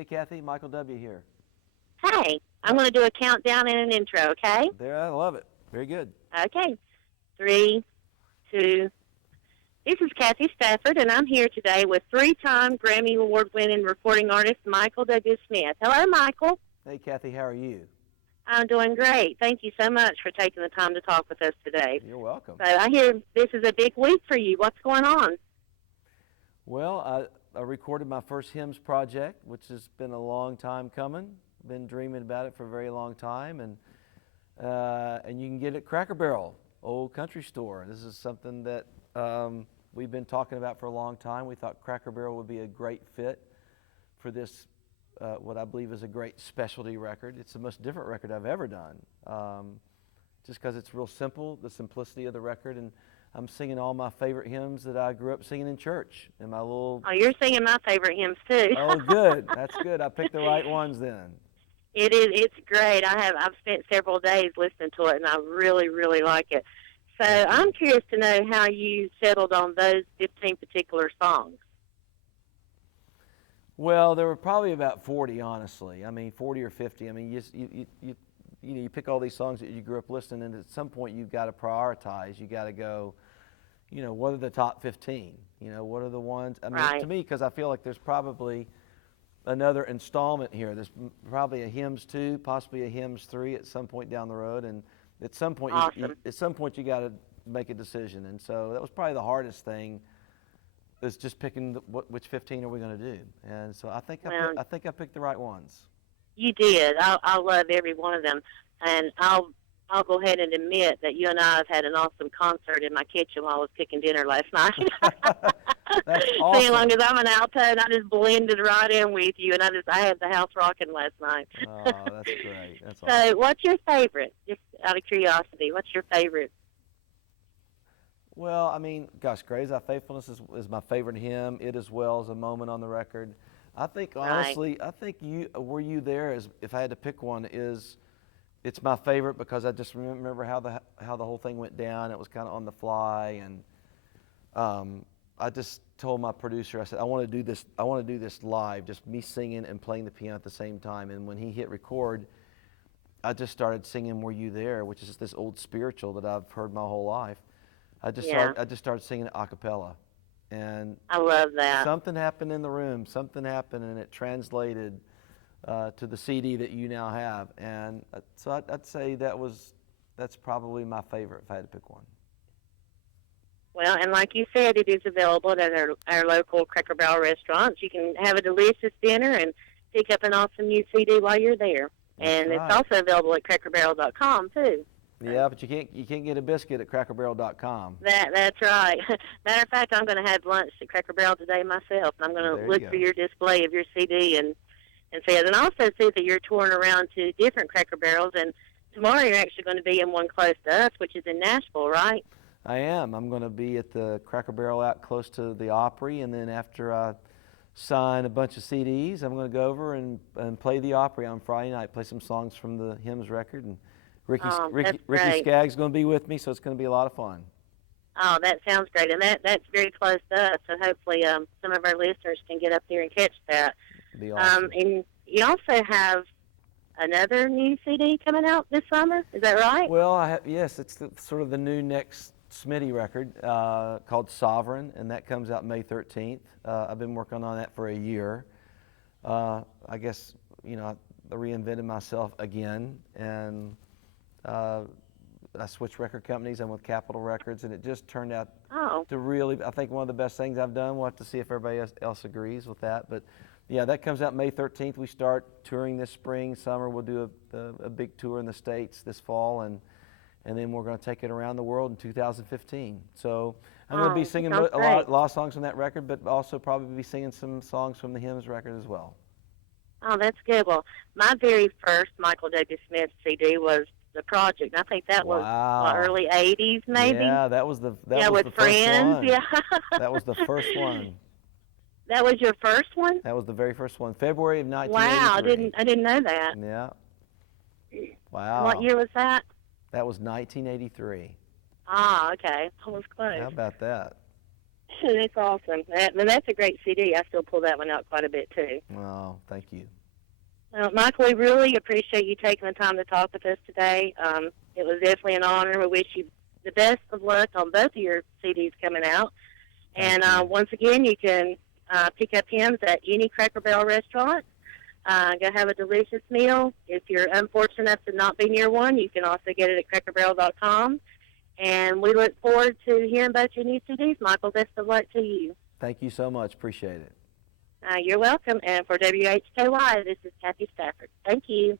Hey, Kathy, Michael W. here. Hey, I'm going to do a countdown and an intro, okay? There, I love it. Very good. Okay. Three, two. This is Kathy Stafford, and I'm here today with three-time Grammy Award-winning recording artist Michael W. Smith. Hello, Michael. Hey, Kathy, how are you? I'm doing great. Thank you so much for taking the time to talk with us today. You're welcome. So I hear this is a big week for you. What's going on? Well, I recorded my first hymns project, which has been a long time coming. Been dreaming about it for a very long time, and you can get it at Cracker Barrel, old country store. This is something that we've been talking about for a long time. We thought Cracker Barrel would be a great fit for this, what I believe is a great specialty record. It's the most different record I've ever done, just because it's real simple, the simplicity of the record, and I'm singing all my favorite hymns that I grew up singing in church in my little. Oh, you're singing my favorite hymns too. Oh, good. That's good. I picked the right ones then. It is. It's great. I've spent several days listening to it, and I really, really like it. So I'm curious to know how you settled on those 15 particular songs. Well, there were probably about 40, honestly. I mean, 40 or 50. I mean, you pick all these songs that you grew up listening, and at some point you've got to prioritize. You got to go, what are the top 15? What are the ones? I mean, Right. to me, because I feel like there's probably another installment here. There's probably a hymns 2, possibly a hymns 3 at some point down the road, and at some point, Awesome. you got to make a decision. And so that was probably the hardest thing, is just picking which 15 are we going to do. And so I think I picked the right ones. You did. I love every one of them, and I'll go ahead and admit that you and I have had an awesome concert in my kitchen while I was cooking dinner last night. That's awesome. See, as long as I'm an alto, and I just blended right in with you, and I had the house rocking last night. Oh, that's great. That's awesome. So, what's your favorite? Just out of curiosity, what's your favorite? Well, I mean, gosh, Grace, Thy Faithfulness is my favorite hymn. It as well as a moment on the record. I think, honestly, Right. I think Were You There, is, if I had to pick one, it's my favorite because I just remember how the whole thing went down. It was kind of on the fly, and I just told my producer, I said, I want to do this live, just me singing and playing the piano at the same time. And when he hit record, I just started singing Were You There, which is this old spiritual that I've heard my whole life. I just started singing it a cappella, and I love that. something happened in the room. Something happened, and it translated to the CD that you now have. And so I'd say that's probably my favorite if I had to pick one. Well, and like you said, it is available at our local Cracker Barrel restaurants. You can have a delicious dinner and pick up an awesome new CD while you're there. And right. It's also available at crackerbarrel.com too. Yeah, but you can't get a biscuit at crackerbarrel.com. That's right. Matter of fact, I'm going to have lunch at Cracker Barrel today myself, and I'm going to look for your display of your CD and see it. And also see that you're touring around to different Cracker Barrels, and tomorrow you're actually going to be in one close to us, which is in Nashville, right? I am. I'm going to be at the Cracker Barrel out close to the Opry, and then after I sign a bunch of CDs, I'm going to go over and play the Opry on Friday night, play some songs from the hymns record, and Ricky Skaggs going to be with me, so it's going to be a lot of fun. Oh, that sounds great, and that's very close to us, so hopefully some of our listeners can get up there and catch that. It'd be awesome. And you also have another new CD coming out this summer, is that right? Well, yes, it's sort of the new next Smitty record called Sovereign, and that comes out May 13th. I've been working on that for a year. I guess, I reinvented myself again, and I switched record companies. I'm with Capitol Records, and it just turned out to really, I think, one of the best things I've done. We'll have to see if everybody else agrees with that. But yeah, that comes out May 13th. We start touring this spring, summer. We'll do a big tour in the States this fall, and then we're going to take it around the world in 2015. So I'm going to be singing a lot of songs from that record, but also probably be singing some songs from the hymns record as well. Oh, that's good. Well, my very first Michael W. Smith CD was The Project. I think that was early 80s, maybe. Yeah, that was the with first friends. one. Yeah. That was the first one. That was your first one? That was the very first one, February of 1983. Wow, I didn't know that. Yeah. Wow. What year was that? That was 1983. Ah, okay. I was close. How about that? It's awesome. And that's a great CD. I still pull that one out quite a bit, too. Oh, thank you. Michael, we really appreciate you taking the time to talk with us today. It was definitely an honor. We wish you the best of luck on both of your CDs coming out. And once again, you can pick up hymns at any Cracker Barrel restaurant. Go have a delicious meal. If you're unfortunate enough to not be near one, you can also get it at crackerbarrel.com. And we look forward to hearing about your new CDs, Michael. Best of luck to you. Thank you so much. Appreciate it. You're welcome. And for WHKY, this is Kathy Stafford. Thank you.